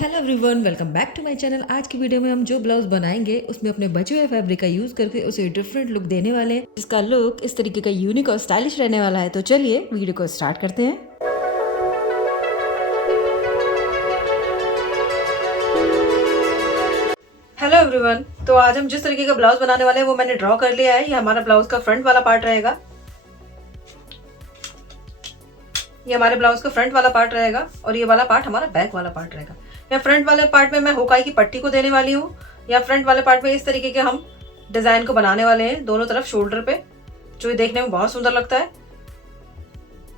Hello everyone, welcome back to my channel. आज की video में हम जो ब्लाउज बनाएंगे उसमें अपने बचे हुए फैब्रिक का यूज करके उसे डिफरेंट लुक देने वाले हैं, जिसका लुक इस तरीके का यूनिक और स्टाइलिश रहने वाला है। तो चलिए वीडियो को स्टार्ट करते हैं। हेलो एवरीवन, तो आज हम जिस तरीके का ब्लाउज बनाने वाले हैं वो मैंने ड्रॉ कर लिया है। ये हमारा ब्लाउज का फ्रंट वाला पार्ट रहेगा। ये हमारे ब्लाउज का फ्रंट वाला पार्ट रहेगा और ये वाला पार्ट हमारा बैक वाला पार्ट रहेगा। या फ्रंट वाले पार्ट में मैं हुकाई की पट्टी को देने वाली हूँ, या फ्रंट वाले पार्ट में इस तरीके के हम डिजाइन को बनाने वाले हैं दोनों तरफ शोल्डर पे, जो ये देखने में बहुत सुंदर लगता है।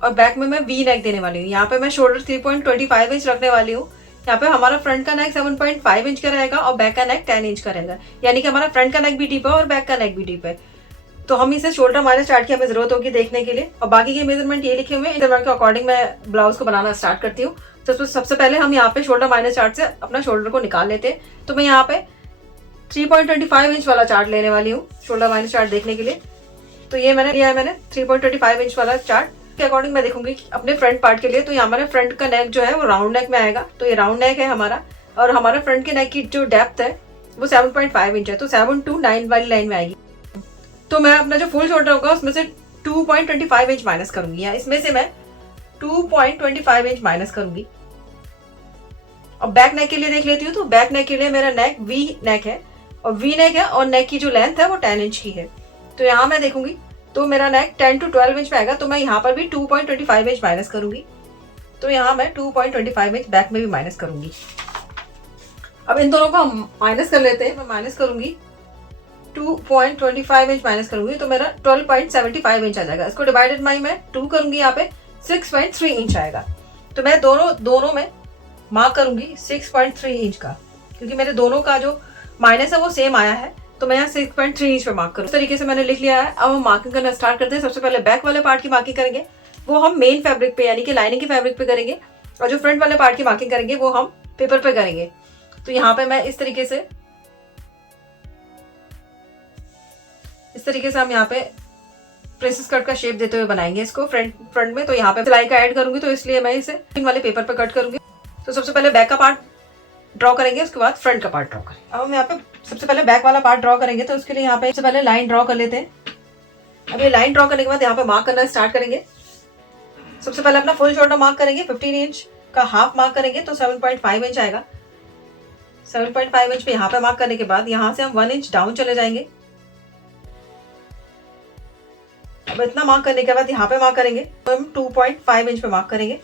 और बैक में मैं वी नेक देने वाली हूँ। यहाँ पे मैं शोल्डर 3.25 इंच रखने वाली हूँ। यहाँ पे हमारा फ्रंट का नेक 7.5 इंच का रहेगा और बैक का नेक 10 इंच का रहेगा, यानी कि हमारा फ्रंट का नेक भी डीप है और बैक का नेक भी डीप है। तो हम इसे शोल्डर माइनस चार्ट की हमें जरूरत होगी देखने के लिए। और बाकी के मेजरमेंट ये लिखे हुए हैं, मेजरमेंट के अकॉर्डिंग मैं ब्लाउज को बनाना स्टार्ट करती हूँ। तो सबसे पहले हम यहाँ पे शोल्डर माइनस चार्ट से अपना शोल्डर को निकाल लेते हैं। तो मैं यहाँ पे 3.25 इंच वाला चार्ट लेने वाली हूँ शोल्डर माइनस चार्ट देखने के लिए। तो ये मैंने लिया है, मैंने 3.25 इंच वाला चार्ट के अकॉर्डिंग मैं देखूंगी अपने फ्रंट पार्ट के लिए। तो यहाँ हमारे फ्रंट का नेक जो है वो राउंड नेक में आएगा। तो ये राउंड नेक है हमारा, और हमारे फ्रंट के नेक की जो डेप्थ है वो 7.5 इंच है। तो 7 to 9 वाली लाइन में आएगी। तो मैं अपना जो फुल शोल्डर होगा उसमें से 2.25 इंच माइनस करूंगी, या इसमें से मैं 2.25 इंच माइनस करूंगी। और बैक नेक के लिए देख लेती हूँ। तो बैक नेक के लिए मेरा नेक वी नेक है, और वी नेक है और नेक की जो लेंथ है वो 10 इंच की है। तो यहाँ मैं देखूंगी तो मेरा नेक 10 to 12 इंच में आएगा। तो मैं यहाँ पर भी 2.25 इंच माइनस करूंगी। तो यहाँ मैं 2.25 इंच बैक में भी माइनस करूंगी। अब इन दोनों को हम माइनस कर लेते हैं। मैं माइनस करूंगी 2.25 इंच माइनस करूंगी तो मेरा 12.75 इंच आ जाएगा। इसको डिवाइडेड बाई मैं 2 करूंगी, यहाँ पे 6.3 इंच आएगा। तो मैं दोनों में मार्क करूंगी 6.3 इंच का, क्योंकि मेरे दोनों का जो माइनस है वो सेम आया है। तो मैं यहाँ 6.3 इंच पे मार्क करूँ। इस तरीके से मैंने लिख लिया है। अब हम मार्किंग करना स्टार्ट करते हैं। सबसे पहले बैक वाले पार्ट की मार्किंग करेंगे, वो हम मेन फैब्रिक पे यानी कि लाइनिंग के फैब्रिक पे करेंगे। और जो फ्रंट वाले पार्ट की मार्किंग करेंगे वो हम पेपर पे करेंगे। तो यहाँ पे मैं इस तरीके से हम यहाँ पे प्रिंसेस कट का शेप देते हुए बनाएंगे इसको फ्रंट में। तो यहाँ पे सिलाई का ऐड करूंगी, तो इसलिए मैं इसे इन वाले पेपर पे कट करूंगी। तो सबसे पहले बैक का पार्ट ड्रॉ करेंगे, उसके बाद फ्रंट का पार्ट ड्रॉ करेंगे। अब हम यहाँ पे सबसे पहले बैक वाला पार्ट ड्रॉ करेंगे। तो उसके लिए यहाँ पे सबसे पहले लाइन ड्रॉ कर लेते हैं। अब ये लाइन ड्रॉ करने के बाद यहाँ पे मार्क करना स्टार्ट करेंगे। सबसे पहले अपना फुल शोल्डर मार्क करेंगे, 15 इंच का हाफ मार्क करेंगे तो 7.5 इंच आएगा। 7.5 इंच पे यहाँ पे मार्क करने के बाद यहाँ से हम 1 इंच डाउन चले जाएंगे। अब इतना मार्क करने के बाद यहाँ पे मार्क करेंगे तो हम 2.5 इंच पे मार्क करेंगे।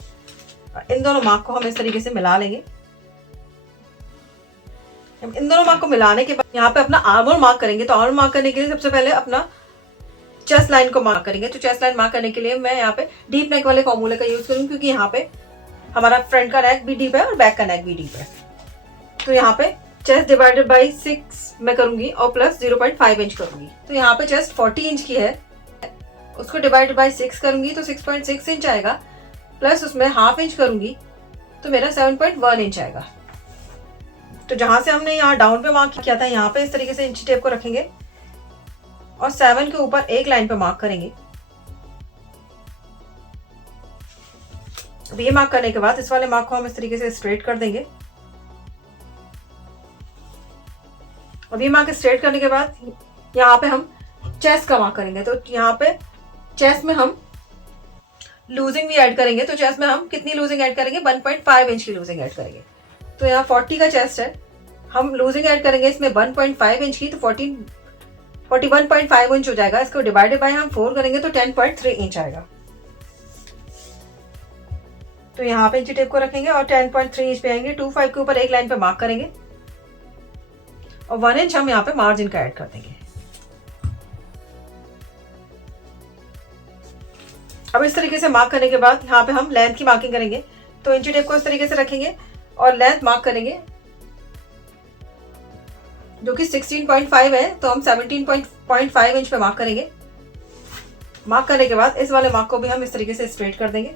इन दोनों मार्क को हम इस तरीके से मिला लेंगे। इन दोनों मार्क को मिलाने के बाद यहाँ पे अपना आर्म होल मार्क करेंगे। तो आर्म मार्क करने के लिए सबसे पहले अपना चेस्ट लाइन को मार्क करेंगे। तो चेस्ट लाइन मार्क करने के लिए मैं यहाँ पे डीप नेक वाले फॉर्मूले का यूज करूंगी, क्योंकि यहाँ पे हमारा फ्रंट का नेक भी डीप है और बैक का नेक भी डीप है। तो यहाँ पे चेस्ट डिवाइडेड बाई 6 मैं करूंगी और प्लस 0.5 इंच करूंगी। तो यहाँ पे चेस्ट 40 इंच की है, उसको डिवाइडेड बाई 6 करूंगी तो 6.6 इंच आएगा, प्लस उसमें हाफ इंच करूंगी तो मेरा 7.1 इंच आएगा। तो जहां से हमने यहाँ डाउन पे मार्क किया था, यहाँ पे इस तरीके से इंची टेप को रखेंगे और 7 के ऊपर एक लाइन पे मार्क करेंगे। अब ये मार्क करने के बाद इस वाले मार्क को हम इस तरीके से स्ट्रेट कर देंगे। अब ये मार्क स्ट्रेट करने के बाद यहाँ पे हम चेस्ट का मार्क करेंगे। तो यहाँ पे चेस्ट में हम लूजिंग भी ऐड करेंगे। तो चेस्ट में हम कितनी लूजिंग ऐड करेंगे, 1.5 इंच की लूजिंग ऐड करेंगे। तो यहाँ 40 का चेस्ट है, हम लूजिंग ऐड करेंगे इसमें 1.5 इंच की, तो 41.5 इंच हो जाएगा। इसको डिवाइडेड बाय हम 4 करेंगे तो 10.3 इंच आएगा। तो यहाँ पे इंची टेप को रखेंगे और 10.3 इंच पे आएंगे। 25 के ऊपर एक लाइन पे मार्क करेंगे और 1 इंच हम यहाँ पे मार्जिन का ऐड कर देंगे। अब इस तरीके से मार्क करने के बाद यहाँ पे हम लेंथ की मार्किंग करेंगे। तो इंची टेप को इस तरीके से रखेंगे और लेंथ मार्क करेंगे, जो कि 16.5 है। तो हम 17.5 इंच पे मार्क करेंगे। मार्क करने के बाद इस वाले मार्क को भी हम इस तरीके से स्ट्रेट कर देंगे।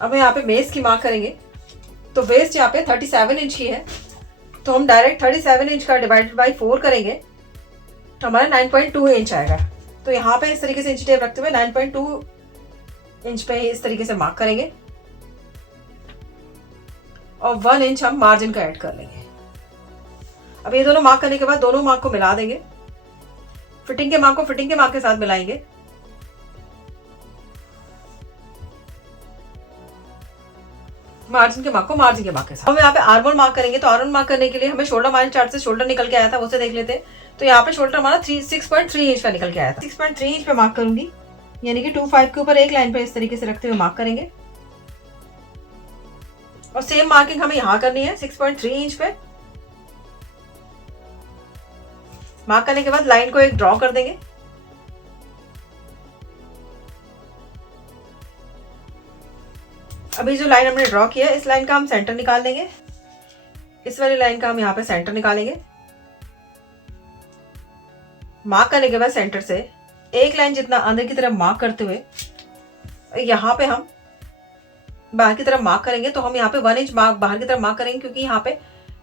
अब यहाँ पे वेस्ट की मार्क करेंगे। तो वेस्ट यहाँ पे 37 इंच की है, तो हम डायरेक्ट 37 इंच का डिवाइडेड बाई 4 करेंगे तो हमारा 9.2 इंच आएगा। तो यहाँ पे इस तरीके से इंच टेप रखते हुए 9.2 इंच पे इस तरीके से मार्क करेंगे। और 1 इंच हम मार्जिन का ऐड कर लेंगे। अब ये दोनों मार्क करने के बाद दोनों मार्क को मिला देंगे। फिटिंग के मार्क को फिटिंग के मार्क के साथ मिलाएंगे। मार्जिन के मार्क को मार्जिन के मार्क के साथ। हम यहाँ पे आर्मोल मार्क करेंगे, तो आर्मोल मार्क करने के लिए हमें शोल्डर मार्जिन चार्ट से शोल्डर निकल के आया था, उसे देख लेते हैं। तो यहाँ पे शोल्डर हमारा 6.3 इंच का निकल के आया था। 6.3 इंच पे मार्क करूंगी, यानी कि 2.5 के ऊपर एक लाइन पे इस तरीके से रखते हुए मार्क करेंगे। और सेम मार्किंग हमें यहाँ करनी है 6.3 इंच पे। मार्क करने के बाद लाइन को एक ड्रॉ कर देंगे। अभी जो लाइन हमने ड्रॉ किया है, इस लाइन का हम सेंटर निकाल लेंगे। इस वाली लाइन का हम यहाँ पे सेंटर निकालेंगे। मार्क करने के बाद सेंटर से एक लाइन जितना अंदर की तरफ मार्क करते हुए यहाँ पे हम बाहर की तरफ मार्क करेंगे। तो हम यहाँ पे 1 इंच मार्क बाहर की तरफ मार्क करेंगे, क्योंकि यहाँ पे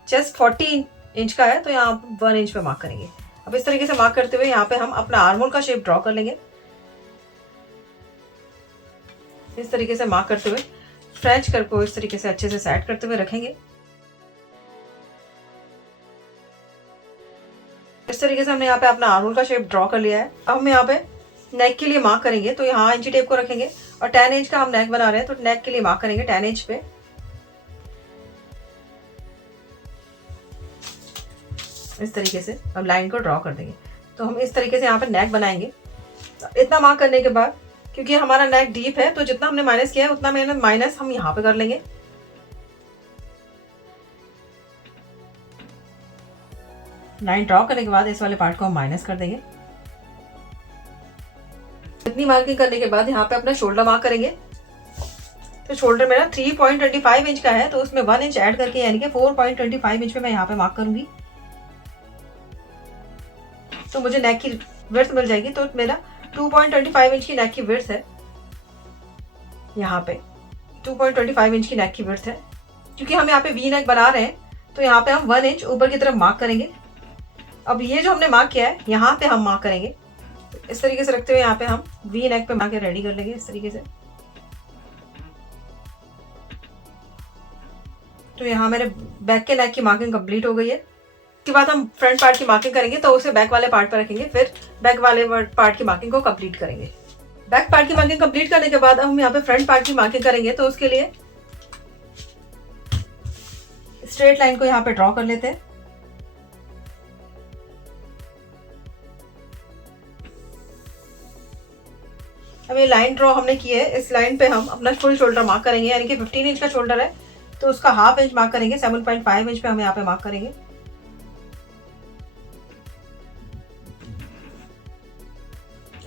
चेस्ट 40 इंच का है, तो यहाँ 1 इंच पे मार्क करेंगे। अब इस तरीके से मार्क करते हुए यहाँ पे हम अपना आर्मोल का शेप ड्रॉ कर लेंगे। इस तरीके से मार्क करते हुए फ्रेंच कर्व को इस तरीके से अच्छे से सेट करते हुए रखेंगे। इस तरीके से हमने यहाँ पे अपना आर्मोल का शेप ड्रॉ कर लिया है। अब हम यहाँ पे नेक के लिए मार्क करेंगे, तो यहाँ इंची टेप को रखेंगे और 10 इंच का हम नेक बना रहे हैं, तो नेक के लिए मार्क करेंगे 10 इंच पे। इस तरीके से अब लाइन को ड्रॉ कर देंगे। तो हम इस तरीके से यहाँ पे नेक बनाएंगे। इतना मार्क करने के बाद, क्योंकि हमारा नेक डीप है, तो जितना हमने माइनस किया है उतना मैंने माइनस हम यहाँ पे कर लेंगे। लाइन ड्रॉ करने के बाद इस वाले पार्ट को हम माइनस कर देंगे। इतनी मार्किंग करने के बाद यहाँ पे अपना शोल्डर मार्क करेंगे। तो शोल्डर मेरा 3.25 इंच का है, तो उसमें 1 इंच ऐड करके यानी कि 4.25 इंच पे मैं यहाँ पे मार्क करूंगी। तो मुझे नेक की विड्थ मिल जाएगी। तो मेरा 2.25 इंच की नेक की विड्थ है। यहाँ पे 2.25 इंच की नेक की विड्थ है। क्योंकि हम यहाँ पे वी नेक बना रहे हैं, तो यहाँ पे हम 1 इंच ऊपर की तरफ मार्क करेंगे। अब ये जो हमने मार्क किया है, यहाँ पे हम मार्क करेंगे। इस तरीके से रखते हुए यहाँ पे हम वी नेक पे मार्क रेडी कर लेंगे इस तरीके से। तो यहाँ मेरे बैक के नेक की मार्किंग कंप्लीट हो गई है। इसके बाद हम फ्रंट पार्ट की मार्किंग करेंगे, तो उसे बैक वाले पार्ट पर रखेंगे, फिर बैक वाले पार्ट की मार्किंग को कंप्लीट करेंगे। बैक पार्ट की मार्किंग कंप्लीट करने के बाद हम यहाँ पे फ्रंट पार्ट की मार्किंग करेंगे। तो उसके लिए स्ट्रेट लाइन को यहाँ पे ड्रॉ कर लेते हैं। अब ये लाइन ड्रॉ हमने की है, इस लाइन पे हम अपना फुल शोल्डर मार्क करेंगे, यानी कि 15 इंच का शोल्डर है, तो उसका हाफ इंच मार्क करेंगे। 7.5 इंच पे हम यहाँ पे मार्क करेंगे।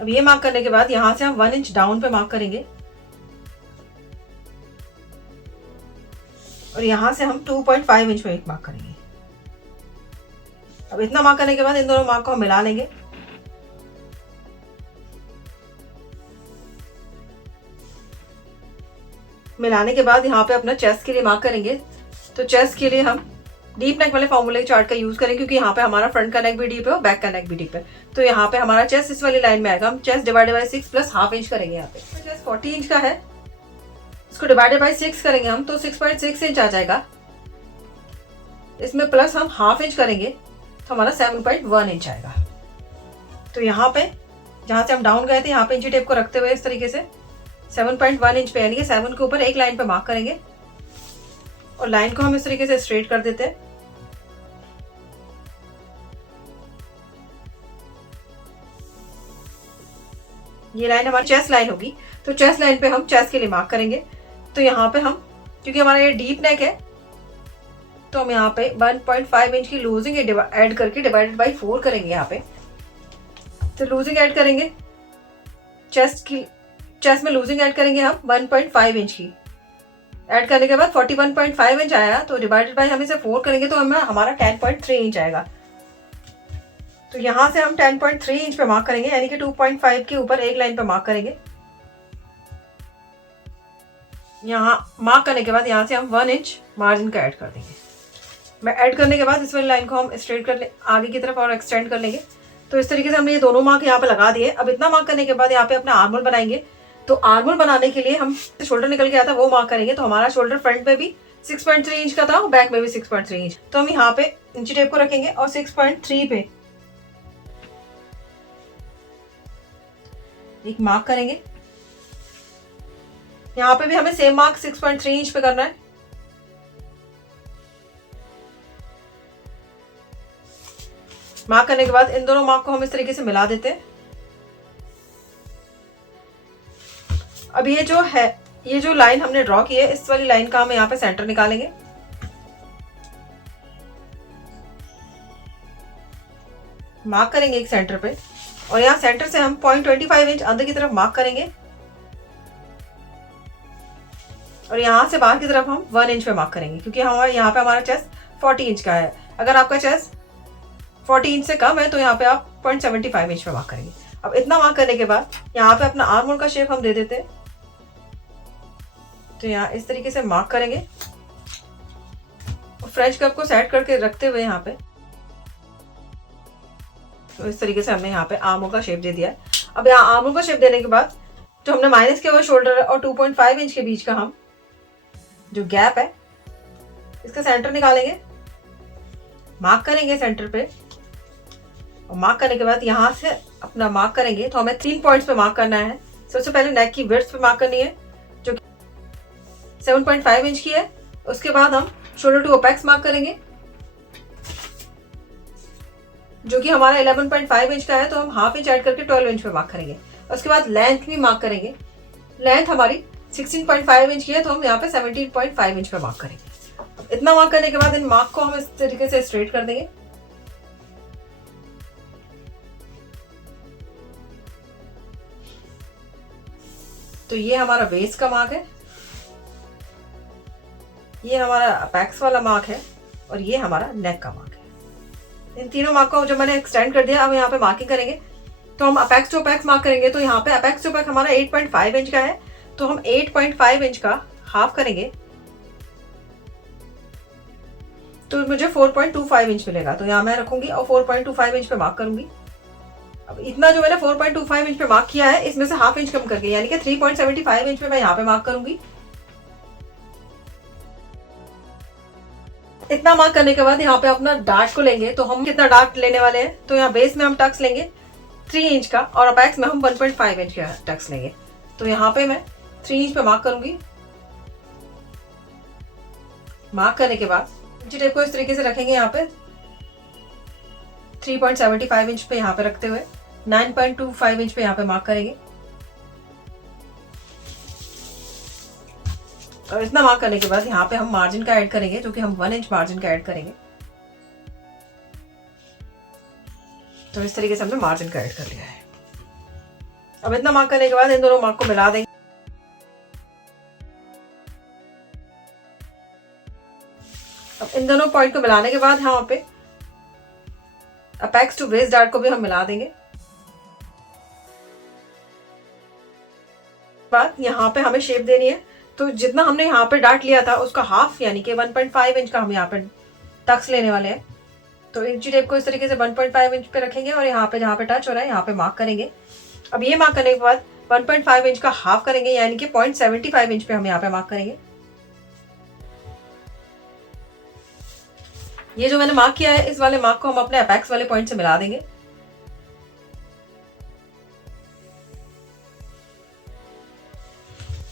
अब ये मार्क करने के बाद यहाँ से हम 1 इंच डाउन पे मार्क करेंगे और यहाँ से हम 2.5 इंच पे एक मार्क करेंगे। अब इतना मार्क करने के बाद इन दोनों मार्क को हम मिला लेंगे। मिलाने के बाद यहाँ पे अपना चेस्ट के लिए मार्क करेंगे। तो चेस्ट के लिए हम डीप नेक वाले फॉर्मूले चार्ट का यूज करें, क्योंकि यहाँ पे हमारा फ्रंट का नेक भी डीप है और बैक का नेक भी डीप है। तो यहाँ पे हमारा चेस्ट इस वाली लाइन में आएगा। हम chest divided by 6 plus half inch करेंगे। यहाँ पे चेस्ट 40 इंच का है, इसको डिवाइडेड बाय 6 करेंगे हम, तो 6.6 इंच आ जाएगा। इसमें प्लस हम हाफ इंच करेंगे, तो हमारा 7.1 इंच आएगा। तो यहाँ पे जहाँ से हम डाउन गए थे, यहाँ पे इंची टेप को रखते हुए इस तरीके से 7.1 इंच पे, यानी कि 7 के ऊपर एक लाइन पे मार्क करेंगे और लाइन को हम इस तरीके से स्ट्रेट कर देते हैं। ये लाइन हमारी चेस्ट लाइन होगी। तो चेस्ट लाइन पे हम चेस्ट के लिए मार्क करेंगे। तो यहाँ पे हम, क्योंकि हमारा ये डीप नेक है, तो हम यहाँ पे 1.5 इंच की लूजिंग ऐड करके डिवाइडेड बाय 4 करेंगे। यहाँ पे तो लूजिंग ऐड करेंगे, चेस्ट में लूजिंग ऐड करेंगे हम 1.5 इंच की। ऐड करने के बाद 41.5 इंच आया, तो डिवाइडेड बाय हम इसे 4 करेंगे, तो हमें हमारा 10.3 इंच आएगा। तो यहाँ से हम 10.3 इंच पे मार्क करेंगे, यानी कि 2.5 के ऊपर एक लाइन पे मार्क करेंगे। यहाँ मार्क करने के बाद यहाँ से हम 1 इंच मार्जिन का ऐड कर देंगे। मैं ऐड करने के बाद इस वाली लाइन को हम स्ट्रेट कर ले आगे की तरफ और एक्सटेंड कर लेंगे। तो इस तरीके से हमने ये दोनों मार्क यहाँ पे लगा दिए। अब इतना मार्क करने के बाद यहाँ पे अपना आर्मोल बनाएंगे। तो आर्मोल बनाने के लिए हम शोल्डर निकल के आता है वो मार्क करेंगे। तो हमारा शोल्डर फ्रंट पे भी 6.3 इंच का था, बैक में भी 6.3 इंच। तो हम यहाँ पे इंची टेप को रखेंगे और 6.3 पे एक मार्क करेंगे। यहाँ पे भी हमें सेम मार्क 6.3 इंच पे करना है। मार्क करने के बाद इन दोनों मार्क को हम इस तरीके से मिला देते हैं। अब ये जो है, ये जो लाइन हमने ड्रॉ की है, इस वाली लाइन का हम यहाँ पे सेंटर निकालेंगे। मार्क करेंगे एक सेंटर पे और यहाँ सेंटर से हम 0.25 इंच अंदर की तरफ मार्क करेंगे और यहाँ से बाहर की तरफ हम 1 इंच पे मार्क करेंगे, क्योंकि हमारे यहाँ पे हमारा चेस्ट 40 इंच का है। अगर आपका चेस्ट 40 इंच से कम है तो यहाँ पे आप 0.75 इंच पे मार्क करेंगे। अब इतना मार्क करने के बाद यहाँ पे अपना आर्म होल का शेप हम दे देते हैं। तो यहाँ इस तरीके से मार्क करेंगे और फ्रेंच कर्व को सेट करके रखते हुए यहाँ पे, तो इस तरीके से हमने यहाँ पे आर्म होल का शेप दे दिया है। अब यहाँ आर्म होल का शेप देने के बाद जो हमने माइनस किया हुआ शोल्डर और 2.5 इंच के बीच का हम जो गैप है, इसका सेंटर निकालेंगे, मार्क करेंगे सेंटर पे और मार्क करने के बाद यहाँ से अपना मार्क करेंगे। तो हमें 3 पॉइंट्स पे मार्क करना है। सबसे पहले नेक की विड्थ पे मार्क करनी है जो 7.5 इंच की है। उसके बाद हम शोल्डर टू ओपेक्स मार्क करेंगे जो कि हमारा 11.5 इंच का है, तो हम हाफ इंच ऐड करके 12 इंच पे मार्क करेंगे। उसके बाद लेंथ भी मार्क करेंगे। लेंथ हमारी 16.5 इंच की है, तो हम यहाँ पे 17.5 इंच पे मार्क करेंगे। इतना मार्क करने के बाद इन मार्क को हम इस तरीके से स्ट्रेट कर देंगे। तो ये हमारा वेस्ट का मार्क है, ये हमारा अपेक्स वाला मार्क है और ये हमारा नेक का मार्क है। इन तीनों मार्क को जो मैंने एक्सटेंड कर दिया, अब यहाँ पे मार्किंग करेंगे। तो हम अपेक्स टू अपेक्स मार्क करेंगे। तो यहाँ पे अपेक्स टू अपेक्स हमारा 8.5 इंच का है, तो हम 8.5 इंच का हाफ करेंगे तो मुझे 4.25 इंच मिलेगा। तो यहाँ मैं रखूंगी और 4.25 इंच पे मार्क करूंगी। अब इतना जो मैंने 4.25 इंच पे मार्क किया है, इसमें से हाफ इंच कम करके यानी कि 3.75 इंच पे मैं यहाँ पे मार्क करूंगी। इतना मार्क करने के बाद यहाँ पे अपना डार्ट को लेंगे। तो हम कितना डार्ट लेने वाले हैं, तो यहाँ बेस में हम टक्स लेंगे 3 इंच का और अपेक्स में हम 1.5 इंच का टक्स लेंगे। तो यहाँ पे मैं 3 इंच पे मार्क करूंगी। मार्क करने के बाद इंची टेप को इस तरीके से रखेंगे यहाँ पे 3.75 इंच पे यहाँ पे रखते हुए 9.25 इंच पे यहाँ पे मार्क करेंगे। और इतना मार्क करने के बाद यहाँ पे हम मार्जिन का ऐड करेंगे, जो कि हम 1 इंच मार्जिन का ऐड करेंगे। तो इस तरीके से हमने मार्जिन का ऐड कर लिया है। अब इतना मार्क करने के बाद इन दोनों मार्क को मिला देंगे। अब इन दोनों पॉइंट को मिलाने के बाद यहाँ पे अपेक्स टू वेस्ट डार्ट को भी हम मिला देंगे। बाद यहाँ पे हमें शेप देनी है। तो जितना हमने यहाँ पे डार्ट लिया था उसका हाफ यानी कि 1.5 इंच का हम यहाँ पे टक्स लेने वाले हैं। तो इंची टेप को इस तरीके से 1.5 इंच पे रखेंगे और यहाँ पे जहाँ पे टच हो रहा है यहाँ पे मार्क करेंगे। अब ये मार्क करने के बाद 1.5 इंच का हाफ करेंगे यानी कि 0.75 इंच पे हम यहाँ पे मार्क करेंगे। ये जो मैंने मार्क किया है, इस वाले मार्क को हम अपने अपेक्स वाले पॉइंट से मिला देंगे।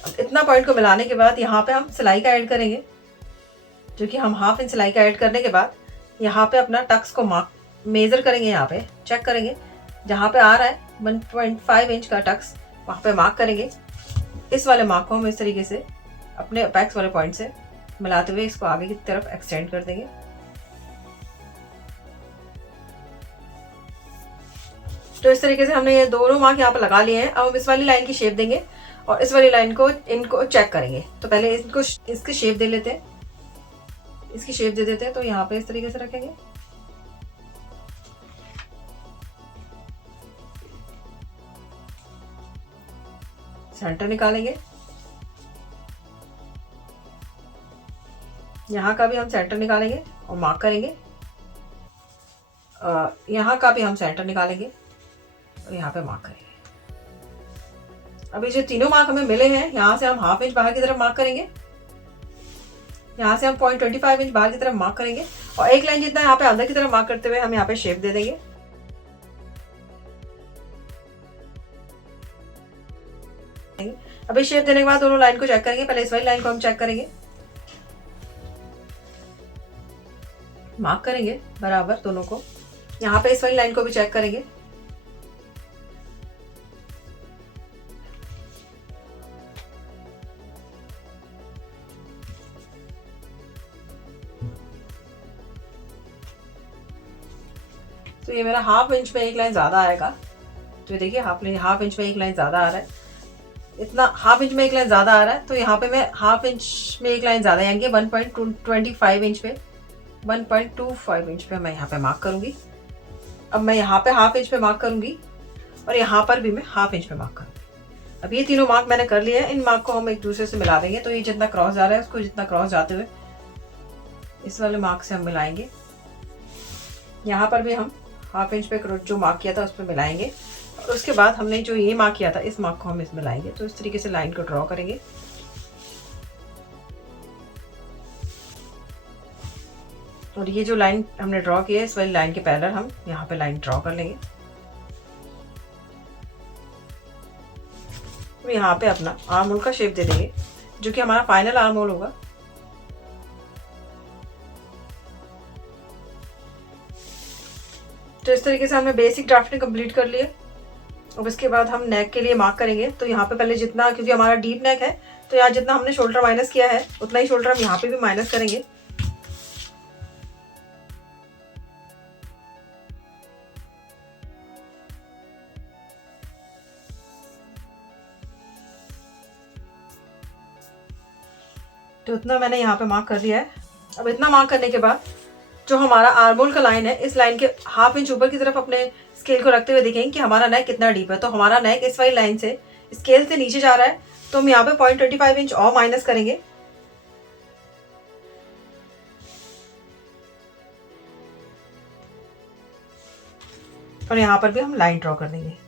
अब इतना पॉइंट को मिलाने के बाद यहाँ पे हम सिलाई का ऐड करेंगे, जो कि हम हाफ इंच सिलाई का ऐड करने के बाद यहाँ पे अपना टक्स को मार्क मेजर करेंगे। यहाँ पे चेक करेंगे, जहाँ पे आ रहा है 1.5 इंच का टक्स वहाँ पे मार्क करेंगे। इस वाले मार्क को हम इस तरीके से अपने अपेक्स वाले पॉइंट से मिलाते हुए इसको आगे की तरफ एक्सटेंड कर देंगे। तो इस तरीके से हमने ये दोनों मार्क यहाँ पे लगा लिए हैं। अब हम इस वाली लाइन की शेप देंगे और इस वाली लाइन को इनको चेक करेंगे। तो पहले इनको इसकी शेप दे लेते हैं, इसकी शेप दे देते हैं। तो यहाँ पे इस तरीके से रखेंगे। सेंटर निकालेंगे, यहाँ का भी हम सेंटर निकालेंगे और मार्क करेंगे। यहाँ का भी हम सेंटर निकालेंगे और यहाँ पे मार्क करेंगे। अभी जो तीनों मार्क हमें मिले हैं, यहाँ से हम हाफ इंच बाहर की तरफ मार्क करेंगे यहाँ से हम 0.25 इंच बाहर की तरफ मार्क करेंगे और एक लाइन जितना यहाँ पे अंदर की तरफ मार्क करते हुए हम यहाँ पे शेप दे देंगे। अभी शेप देने के बाद दोनों लाइन को चेक करेंगे। पहले इस वाली लाइन को हम चेक करेंगे, मार्क करेंगे बराबर दोनों को। यहाँ पे इस वाली लाइन को भी चेक करेंगे। तो ये मेरा हाफ इंच में एक लाइन ज्यादा आएगा। तो देखिए हाफ इंच में एक लाइन ज्यादा आ रहा है, इतना हाफ इंच में एक लाइन ज्यादा आ रहा है। तो यहाँ पे मैं हाफ इंच में एक लाइन ज्यादा आएंगे 1.25 इंच पे, 1.25 इंच पे मैं यहाँ पे मार्क करूंगी। अब मैं यहाँ पे हाफ इंच पे मार्क करूंगी और यहाँ पर भी मैं हाफ इंच पे मार्क करूंगी। अब ये तीनों मार्क मैंने कर लिए हैं। इन मार्क को हम एक दूसरे से मिला देंगे। तो ये जितना क्रॉस जा रहा है उसको जितना क्रॉस जाते हुए इस वाले मार्क से हम मिलाएंगे। यहाँ पर भी हम हाफ इंच पे जो मार्क किया था उस पर मिलाएंगे और उसके बाद हमने जो ये मार्क किया था इस मार्क को हम इसमें मिलाएंगे। तो इस तरीके से लाइन को ड्रॉ करेंगे। और ये जो लाइन हमने ड्रॉ की है इस वाली लाइन के पैरेलल हम यहाँ पे लाइन ड्रॉ कर लेंगे। तो यहाँ पे अपना आर्म होल का शेप दे देंगे जो कि हमारा फाइनल आर्म होल होगा। तो इस तरीके से हमने बेसिक ड्राफ्टिंग कंप्लीट कर लिया। अब इसके बाद हम नेक के लिए मार्क करेंगे। तो यहाँ पे पहले जितना, क्योंकि हमारा डीप नेक है तो यहाँ जितना हमने शोल्डर माइनस किया है उतना ही शोल्डर हम यहाँ पे भी माइनस करेंगे। तो इतना मैंने यहाँ पे मार्क कर दिया है। अब इतना मार्क करने के बाद जो हमारा आर्म होल का लाइन है इस लाइन के हाफ इंच ऊपर की तरफ अपने स्केल को रखते हुए देखेंगे कि हमारा नेक कितना डीप है। तो हमारा नेक इस वाली लाइन से स्केल से नीचे जा रहा है तो हम यहाँ पे 0.25 इंच और माइनस करेंगे। और यहाँ पर भी हम लाइन ड्रॉ कर देंगे।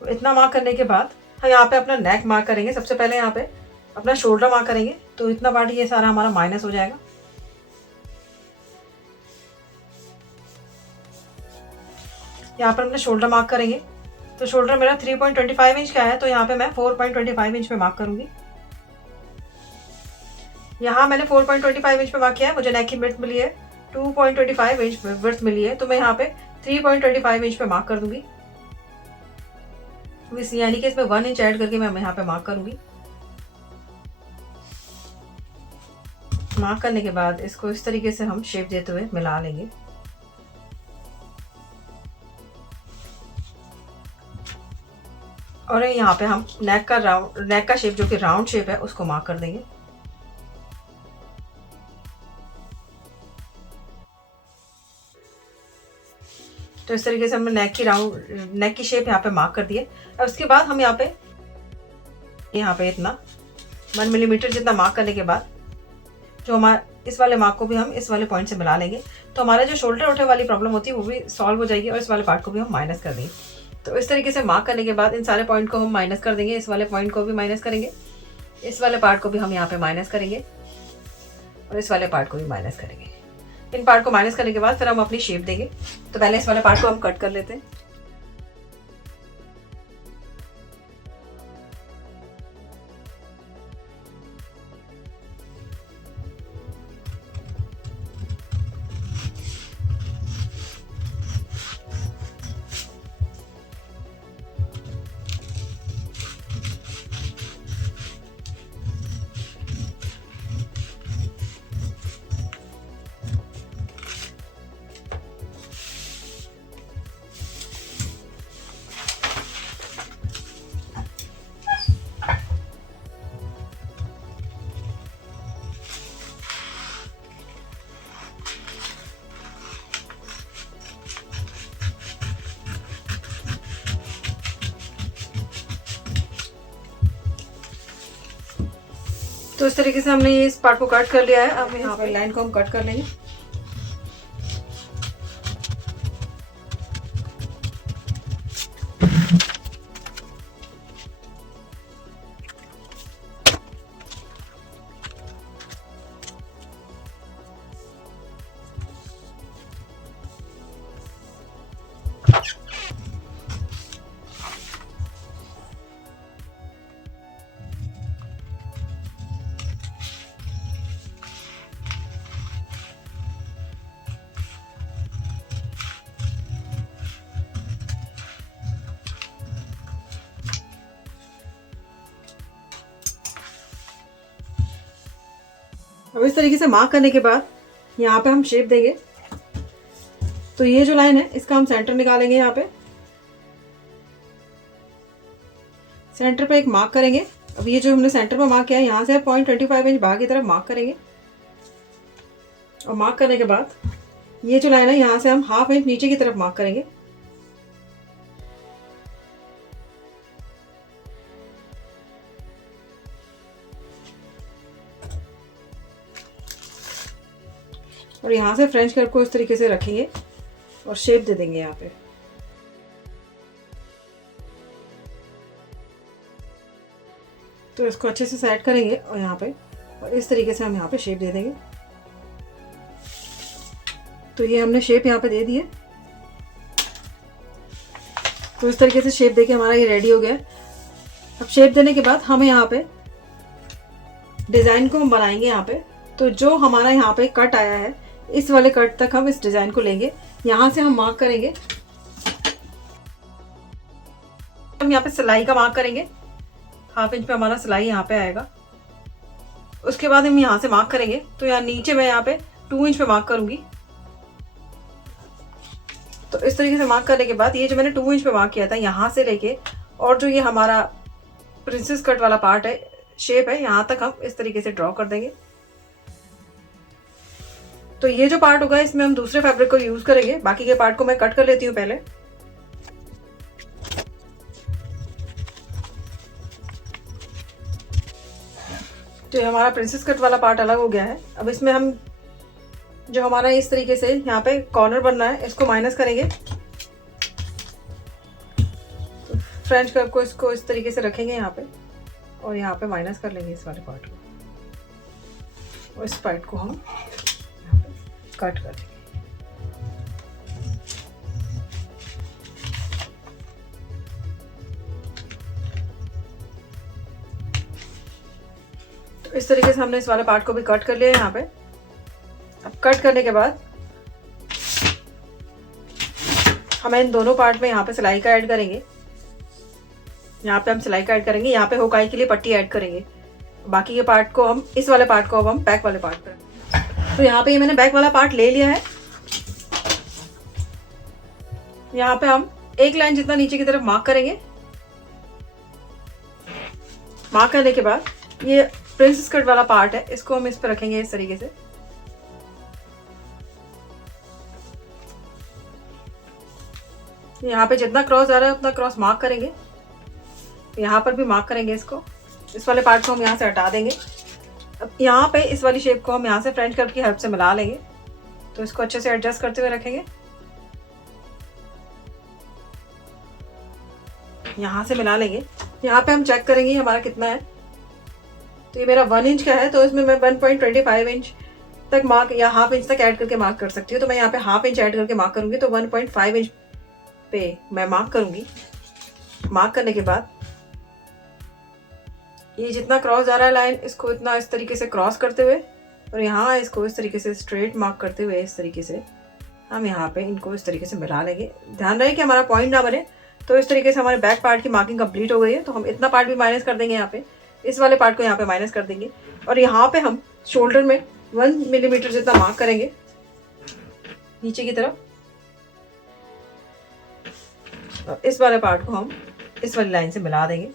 तो इतना मार्क करने के बाद हम यहाँ पे अपना नेक मार्क करेंगे। सबसे पहले यहाँ पे अपना शोल्डर मार्क करेंगे। तो इतना पार्ट ये सारा हमारा माइनस हो जाएगा। यहाँ पर हमने शोल्डर मार्क करेंगे। तो शोल्डर मेरा 3.25 इंच का है तो यहाँ पे मैं 4.25 इंच पे मार्क करूंगी। यहाँ मैंने 4.25 इंच पे मार्क किया है। मुझे नेक की विड्थ मिली है 2.25 इंच विड्थ मिली है तो मैं यहाँ पे 3.25 इंच पे मार्क कर दूंगी। यानी कि इसमें 1 इंच ऐड करके मैं यहाँ पे मार्क करूंगी। मार्क करने के बाद इसको इस तरीके से हम शेप देते हुए मिला लेंगे। और यहाँ पे हम नेक का शेप जो कि राउंड शेप है उसको मार्क कर देंगे। तो इस तरीके से हमने नेक की शेप यहाँ पे मार्क कर दी है। और उसके बाद हम यहाँ पे इतना 1 मिलीमीटर जितना मार्क करने के बाद जो हमारा इस वाले मार्क को भी हम इस वाले पॉइंट से मिला लेंगे। तो हमारा जो शोल्डर उठे वाली प्रॉब्लम होती है वो भी सॉल्व हो जाएगी और इस वाले पार्ट को भी हम माइनस कर देंगे। तो इस तरीके से मार्क करने के बाद इन सारे पॉइंट को हम माइनस कर देंगे। इस वाले पॉइंट को भी माइनस करेंगे, इस वाले पार्ट को भी हम यहाँ पे माइनस करेंगे और इस वाले पार्ट को भी माइनस करेंगे। इन पार्ट को माइनस करने के बाद फिर हम अपनी शेप देंगे। तो पहले इस वाले पार्ट को हम कट कर लेते हैं। तो इस तरीके से हमने ये इस पार्ट को कट कर लिया है। अब यहाँ पर लाइन को हम कट कर लेंगे। अब इस तरीके से मार्क करने के बाद यहाँ पे हम शेप देंगे। तो ये जो लाइन है इसका हम सेंटर निकालेंगे। यहाँ पे सेंटर पे एक मार्क करेंगे। अब ये जो हमने सेंटर पे मार्क किया है यहाँ से 0.25 इंच बाहर की तरफ मार्क करेंगे। और मार्क करने के बाद ये जो लाइन है यहाँ से हम 1/2 इंच नीचे की तरफ मार्क करेंगे। और यहाँ से फ्रेंच कर्व को इस तरीके से रखेंगे और शेप दे देंगे यहाँ पे। तो इसको अच्छे से सेट करेंगे और यहाँ पे और इस तरीके से हम यहाँ पे शेप दे देंगे। तो ये हमने शेप यहाँ पे दे दी है। तो इस तरीके से शेप देके हमारा ये रेडी हो गया। अब शेप देने के बाद हम यहाँ पे डिज़ाइन को हम बनाएंगे यहाँ पे। तो जो हमारा यहाँ पे कट आया है इस वाले कट तक हम इस डिज़ाइन को लेंगे। यहाँ से हम मार्क करेंगे। हम यहाँ पे सिलाई का मार्क करेंगे। 1/2 इंच पे हमारा सिलाई यहाँ पे आएगा। उसके बाद हम यहाँ से मार्क करेंगे। तो यहाँ नीचे मैं यहाँ पे 2 इंच पे मार्क करूंगी। तो इस तरीके से मार्क करने के बाद ये जो मैंने 2 इंच पे मार्क किया था यहाँ से लेके और जो ये हमारा प्रिंसेस कट वाला पार्ट है, शेप है, यहाँ तक हम इस तरीके से ड्रॉ कर देंगे। तो ये जो पार्ट होगा इसमें हम दूसरे फैब्रिक को यूज करेंगे। बाकी के पार्ट को मैं कट कर लेती हूँ पहले। तो हमारा प्रिंसेस कट वाला पार्ट अलग हो गया है। अब इसमें हम जो हमारा इस तरीके से यहाँ पे कॉर्नर बनना है इसको माइनस करेंगे। तो फ्रेंच कर्व को इसको इस तरीके से रखेंगे यहाँ पे और यहाँ पे माइनस कर लेंगे इस वाले पार्ट को और इस पार्ट को हम यहाँ पे कट कर देंगे। तो इस तरीके से हमने इस वाले पार्ट को भी कट कर लिया है यहाँ पे। अब कट करने के बाद हम इन दोनों पार्ट में यहाँ पे सिलाई का ऐड करेंगे। यहाँ पे हम सिलाई का ऐड करेंगे। यहाँ पे हुकाई के लिए पट्टी ऐड करेंगे। बाकी के पार्ट को हम इस वाले पार्ट को अब हम बैक वाले पार्ट पर। तो यहाँ पे ये मैंने बैक वाला पार्ट ले लिया है। यहाँ पे हम एक लाइन जितना नीचे की तरफ मार्क करेंगे। मार्क करने के बाद ये प्रिंसेस कट वाला पार्ट है इसको हम इस पर रखेंगे इस तरीके से। यहाँ पे जितना क्रॉस आ रहा है उतना क्रॉस मार्क करेंगे। यहाँ पर भी मार्क करेंगे इसको। इस वाले पार्ट को हम यहाँ से हटा देंगे। अब यहाँ पे इस वाली शेप को हम यहाँ से फ्रेंच कर्व की हेल्प से मिला लेंगे। तो इसको अच्छे से एडजस्ट करते हुए रखेंगे। यहाँ से मिला लेंगे। यहाँ पे हम चेक करेंगे हमारा कितना है। तो ये मेरा 1 इंच का है तो इसमें मैं 1.25 इंच तक मार्क या 1/2 इंच तक ऐड करके मार्क कर सकती हूँ। तो मैं यहाँ पे 1/2 इंच ऐड करके मार्क करूंगी। तो 1.5 इंच पे मैं मार्क करूंगी। मार्क करने के बाद ये जितना क्रॉस आ रहा है लाइन इसको इतना इस तरीके से क्रॉस करते हुए और यहाँ इसको इस तरीके से स्ट्रेट मार्क करते हुए इस तरीके से हम यहाँ पे इनको इस तरीके से मिला लेंगे। ध्यान रहे कि हमारा पॉइंट ना बने। तो इस तरीके से हमारे बैक पार्ट की मार्किंग कंप्लीट हो गई है। तो हम इतना पार्ट भी माइनस कर देंगे। यहाँ पे इस वाले पार्ट को यहाँ पे माइनस कर देंगे और यहाँ पे हम शोल्डर में 1 मिलीमीटर जितना मार्क करेंगे नीचे की तरफ। और इस वाले पार्ट को हम इस वाली लाइन से मिला देंगे।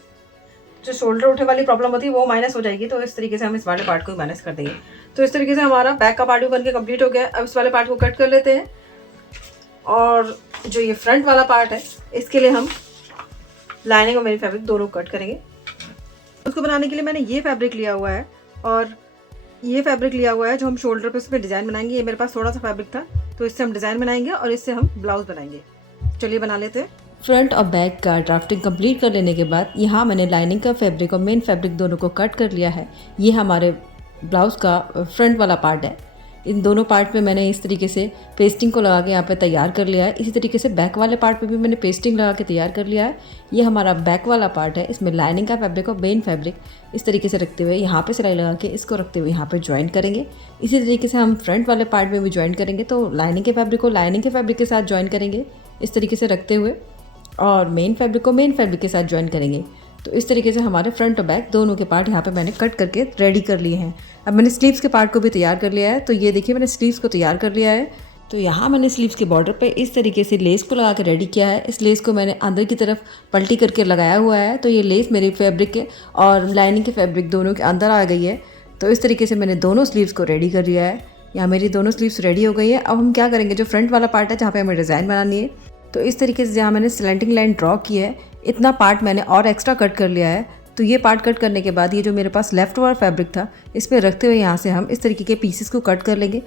जो शोल्डर उठने वाली प्रॉब्लम होती है वो माइनस हो जाएगी। तो इस तरीके से हम इस वाले पार्ट को माइनस कर देंगे। तो इस तरीके से हमारा बैक का पार्ट भी बनके कंप्लीट हो गया। अब इस वाले पार्ट को कट कर लेते हैं और जो ये फ्रंट वाला पार्ट है इसके लिए हम लाइनिंग और मेरी फैब्रिक दोनों कट करेंगे। उसको बनाने के लिए मैंने ये फैब्रिक लिया हुआ है और ये फैब्रिक लिया हुआ है जो हम शोल्डर पे उस पर डिज़ाइन बनाएंगे। ये मेरे पास थोड़ा सा फैब्रिक था तो इससे हम डिज़ाइन बनाएंगे और इससे हम ब्लाउज बनाएंगे। चलिए बना लेते हैं। फ्रंट और बैक का ड्राफ्टिंग कंप्लीट कर लेने के बाद यहाँ मैंने लाइनिंग का फैब्रिक और मेन फैब्रिक दोनों को कट कर लिया है। ये हमारे ब्लाउज़ का फ्रंट वाला पार्ट है। इन दोनों पार्ट में मैंने इस तरीके से पेस्टिंग को लगा के यहाँ पे तैयार कर लिया है। इसी तरीके से बैक वाले पार्ट पे भी मैंने पेस्टिंग लगा के तैयार कर लिया है। ये हमारा बैक वाला पार्ट है। इसमें लाइनिंग का फैब्रिक और मेन फैब्रिक इस तरीके से रखते हुए यहाँ पे सिलाई लगा के इसको रखते हुए यहाँ पे ज्वाइन करेंगे। इसी तरीके से हम फ्रंट वाले पार्ट में भी ज्वाइन करेंगे। तो लाइनिंग के फैब्रिक को लाइनिंग के फैब्रिक के साथ ज्वाइन करेंगे इस तरीके से रखते हुए और मेन फैब्रिक को मेन फैब्रिक के साथ ज्वाइन करेंगे। तो इस तरीके से हमारे फ्रंट और बैक दोनों के पार्ट यहाँ पे मैंने कट करके रेडी कर लिए हैं। अब मैंने स्लीव्स के पार्ट को भी तैयार कर लिया है। तो ये देखिए मैंने स्लीव्स को तैयार कर लिया है। तो यहाँ मैंने स्लीव्स के बॉर्डर पे इस तरीके से लेस को लगा के रेडी किया है। इस लेस को मैंने अंदर की तरफ पलटी करके लगाया हुआ है। तो ये लेस मेरे फैब्रिक के और लाइनिंग के फैब्रिक दोनों के अंदर आ गई है। तो इस तरीके से मैंने दोनों स्लीव्स को रेडी कर लिया है। यहाँ मेरी दोनों स्लीव्स रेडी हो गई है। अब हम क्या करेंगे, जो फ्रंट वाला पार्ट है जहाँ पे हमें डिज़ाइन बनानी है, तो इस तरीके से जहाँ मैंने स्लैंटिंग लाइन ड्रॉ की है, इतना पार्ट मैंने और एक्स्ट्रा कट कर लिया है। तो ये पार्ट कट करने के बाद ये जो मेरे पास लेफ्ट ओवर फैब्रिक था, इस पर रखते हुए यहाँ से हम इस तरीके के पीसेस को कट कर लेंगे।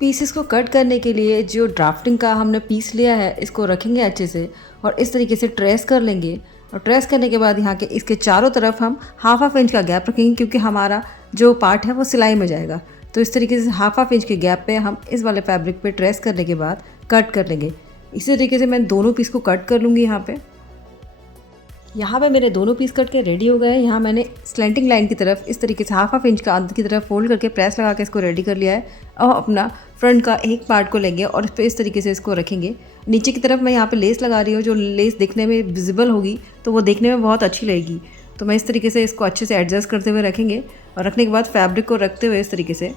पीसेस को कट करने के लिए जो ड्राफ्टिंग का हमने पीस लिया है, इसको रखेंगे अच्छे से और इस तरीके से ट्रेस कर लेंगे। और ट्रेस करने के बाद यहाँ के इसके चारों तरफ हम हाफ इंच का गैप रखेंगे, क्योंकि हमारा जो पार्ट है वो सिलाई में जाएगा। तो इस तरीके से हाफ इंच के गैप पे हम इस वाले फैब्रिक पे ट्रेस करने के बाद कट कर लेंगे। इसी तरीके से मैं दोनों पीस को कट कर लूँगी। यहाँ पे मेरे दोनों पीस कट के रेडी हो गए हैं। यहाँ मैंने स्लैंटिंग लाइन की तरफ इस तरीके से हाफ इंच का अंदर की तरफ फोल्ड करके प्रेस लगा के इसको रेडी कर लिया है। और अपना फ्रंट का एक पार्ट को लेंगे और इस पर इस तरीके से इसको रखेंगे। नीचे की तरफ मैं यहाँ पे लेस लगा रही हूँ, जो लेस दिखने में विजिबल होगी तो वो देखने में बहुत अच्छी लगेगी। तो मैं इस तरीके से इसको अच्छे से एडजस्ट करते हुए रखेंगे और रखने के बाद फैब्रिक को रखते हुए इस तरीके से,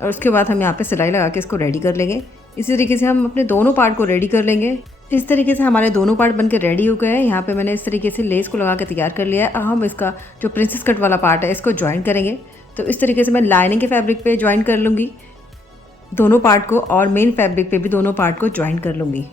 और उसके बाद हम यहाँ पे सिलाई लगा के इसको रेडी कर लेंगे। इसी तरीके से हम अपने दोनों पार्ट को रेडी कर लेंगे। इस तरीके से हमारे दोनों पार्ट बनके रेडी हो गए हैं। यहाँ पे मैंने इस तरीके से लेस को लगा के तैयार कर लिया है। अब हम इसका जो प्रिंसेस कट वाला पार्ट है, इसको ज्वाइन करेंगे। तो इस तरीके से मैं लाइनिंग के फैब्रिक पे ज्वाइन कर लूँगी दोनों पार्ट को, और मेन फैब्रिक पे भी दोनों पार्ट को ज्वाइन कर लूँगी।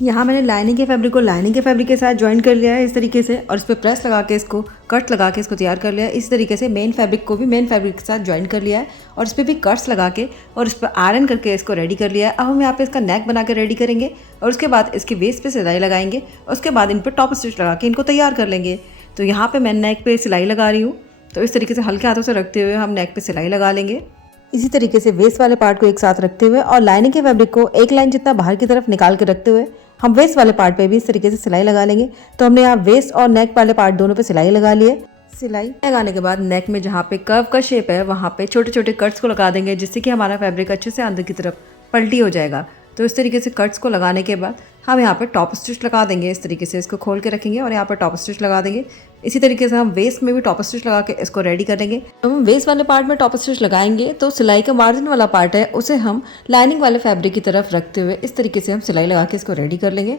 यहाँ मैंने लाइनिंग के फैब्रिक को लाइनिंग के फैब्रिक के साथ ज्वाइन कर लिया है इस तरीके से, और इस पर प्रेस लगा के इसको कट लगा के इसको तैयार कर लिया है। इस तरीके से मेन फैब्रिक को भी मेन फैब्रिक के साथ ज्वाइन कर लिया है और इस पर भी कट्स लगा के और इस पर आयरन करके इसको रेडी कर लिया है। अब हम यहाँ पे इसका नेक बना के रेडी करेंगे और उसके बाद इसके वेस्ट पे सिलाई लगाएंगे और उसके बाद इन पर टॉप स्टिच लगा के इनको तैयार कर लेंगे। तो यहाँ पर मैं नेक पर सिलाई लगा रही हूँ। तो इस तरीके से हल्के हाथों से रखते हुए हम नेक पर सिलाई लगा लेंगे। इसी तरीके से वेस्ट वाले पार्ट को एक साथ रखते हुए और लाइनिंग के फैब्रिक को एक लाइन जितना बाहर की तरफ निकाल के रखते हुए हम वेस्ट वाले पार्ट पे भी इस तरीके से सिलाई लगा लेंगे। तो हमने यहाँ वेस्ट और नेक वाले पार्ट दोनों पे सिलाई लगा लिए। सिलाई लगाने के बाद नेक में जहाँ पे कर्व का शेप है, वहाँ पे छोटे छोटे कट्स को लगा देंगे, जिससे कि हमारा फैब्रिक अच्छे से अंदर की तरफ पलटी हो जाएगा। तो इस तरीके से कट्स को लगाने के बाद हम यहाँ पे टॉप स्टिच लगा देंगे। इस तरीके से इसको खोल के रखेंगे और यहाँ पर टॉप स्टिच लगा देंगे। इसी तरीके से हम वेस्ट में भी टॉप स्टिच लगा के इसको रेडी करेंगे। तो हम वेस्ट वाले पार्ट में टॉप स्टिच लगाएंगे तो सिलाई का मार्जिन वाला पार्ट है उसे हम लाइनिंग वाले फैब्रिक की तरफ रखते हुए इस तरीके से हम सिलाई लगा के इसको रेडी कर लेंगे।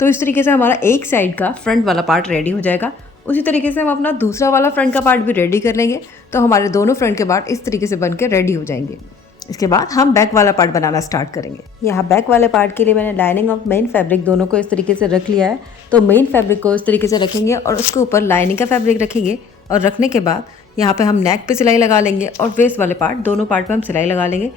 तो इस तरीके से हमारा एक साइड का फ्रंट वाला पार्ट रेडी हो जाएगा। उसी तरीके से हम अपना दूसरा वाला फ्रंट का पार्ट भी रेडी कर लेंगे। तो हमारे दोनों फ्रंट के पार्ट इस तरीके से बन के रेडी हो जाएंगे। इसके बाद हम बैक वाला पार्ट बनाना स्टार्ट करेंगे। यहाँ बैक वाले पार्ट के लिए मैंने लाइनिंग और मेन फैब्रिक दोनों को इस तरीके से रख लिया है। तो मेन फैब्रिक को इस तरीके से रखेंगे और उसके ऊपर लाइनिंग का फैब्रिक रखेंगे और रखने के बाद यहाँ पे हम नेक पे सिलाई लगा लेंगे और वेस्ट वाले पार्ट दोनों पार्ट पे हम सिलाई लगा लेंगे।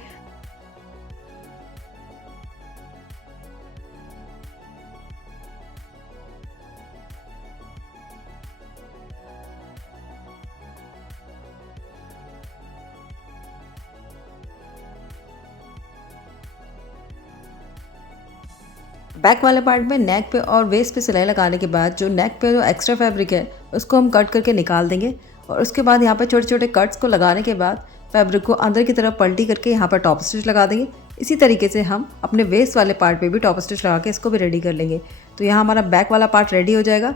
बैक वाले पार्ट में नेक पे और वेस्ट पे सिलाई लगाने के बाद जो नेक पे जो एक्स्ट्रा फैब्रिक है उसको हम कट करके निकाल देंगे और उसके बाद यहाँ पे छोटे छोटे कट्स को लगाने के बाद फैब्रिक को अंदर की तरफ पलटी करके यहाँ पर टॉप स्टिच लगा देंगे। इसी तरीके से हम अपने वेस्ट वाले पार्ट पे भी टॉप स्टिच लगा के इसको भी रेडी कर लेंगे। तो यहाँ हमारा बैक वाला पार्ट रेडी हो जाएगा।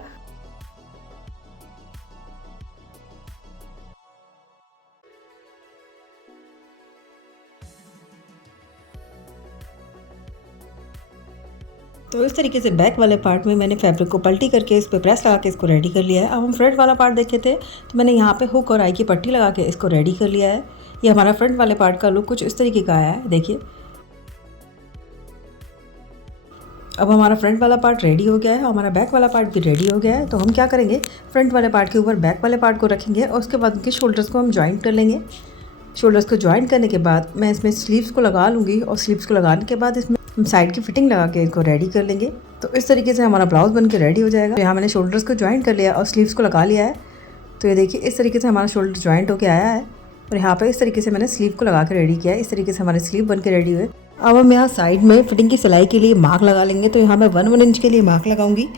तो इस तरीके से बैक वाले पार्ट में मैंने फैब्रिक को पलटी करके इस पर प्रेस लगा के इसको रेडी कर लिया है। अब हम फ्रंट वाला पार्ट देखे थे तो मैंने यहाँ पे हुक और आई की पट्टी लगा के इसको रेडी कर लिया है। ये हमारा फ्रंट वाले पार्ट का लुक कुछ इस तरीके का आया है, देखिए। अब हमारा फ्रंट वाला पार्ट रेडी हो गया है, हमारा बैक वाला पार्ट भी रेडी हो गया है। तो हम क्या करेंगे, फ्रंट वाले पार्ट के ऊपर बैक वाले पार्ट को रखेंगे और उसके बाद उनके शोल्डर्स को हम ज्वाइंट कर लेंगे। शोल्डर्स को ज्वाइंट करने के बाद मैं इसमें स्लीव्स को लगा लूँगी और स्लीव्स को लगाने के बाद इसमें हम साइड की फिटिंग लगा के इनको रेडी कर लेंगे। तो इस तरीके से हमारा ब्लाउज बन के रेडी हो जाएगा। यहाँ मैंने शोल्डर्स को ज्वाइंट कर लिया और स्लीव्स को लगा लिया है। तो ये देखिए इस तरीके से हमारा शोल्डर ज्वाइंट होकर आया है और यहाँ पे इस तरीके से मैंने स्लीव को लगा के रेडी किया है। इस तरीके से हमारे स्लीव बन के रेडी हुए। अब हम यहाँ साइड में फिटिंग की सिलाई के लिए मार्क लगा लेंगे। तो यहाँ मैं 1 इंच के लिए मार्क लगाऊंगी।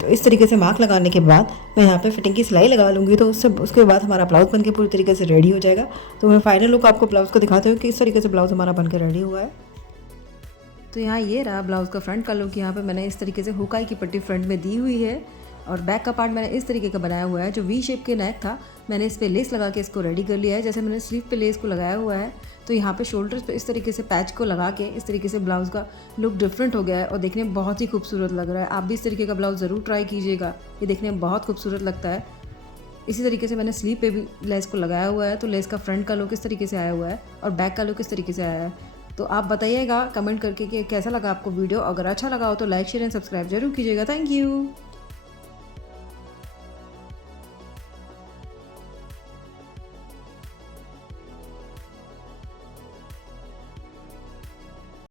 तो इस तरीके से मार्क लगाने के बाद मैं यहाँ पे फिटिंग की सिलाई लगा लूँगी। तो उसके बाद हमारा ब्लाउज बनके पूरी तरीके से रेडी हो जाएगा। तो मैं फाइनल लुक आपको ब्लाउज़ को दिखाते हूँ कि इस तरीके से ब्लाउज़ हमारा बनकर रेडी हुआ है। तो यहाँ ये रहा ब्लाउज़ का फ्रंट का लुक। यहाँ पे मैंने इस तरीके से हुकाई की पट्टी फ्रंट में दी हुई है और बैक का पार्ट मैंने इस तरीके का बनाया हुआ है। जो वी शेप के नेक था मैंने इस पे लेस लगा के इसको रेडी कर लिया है। जैसे मैंने स्लीव पे लेस को लगाया हुआ है तो यहाँ पे शोल्डर्स पे इस तरीके से पैच को लगा के इस तरीके से ब्लाउज़ का लुक डिफरेंट हो गया है और देखने में बहुत ही खूबसूरत लग रहा है। आप भी इस तरीके का ब्लाउज़ ज़रूर ट्राई कीजिएगा, ये देखने में बहुत खूबसूरत लगता है। इसी तरीके से मैंने स्लीव पे भी लेस को लगाया हुआ है, तो लेस का फ्रंट का लुक इस तरीके से आया हुआ है और बैक का लुक इस तरीके से आया है। तो आप बताइएगा कमेंट करके कि कैसा लगा आपको वीडियो। अगर अच्छा लगा हो तो लाइक शेयर एंड सब्सक्राइब जरूर कीजिएगा। Thank you.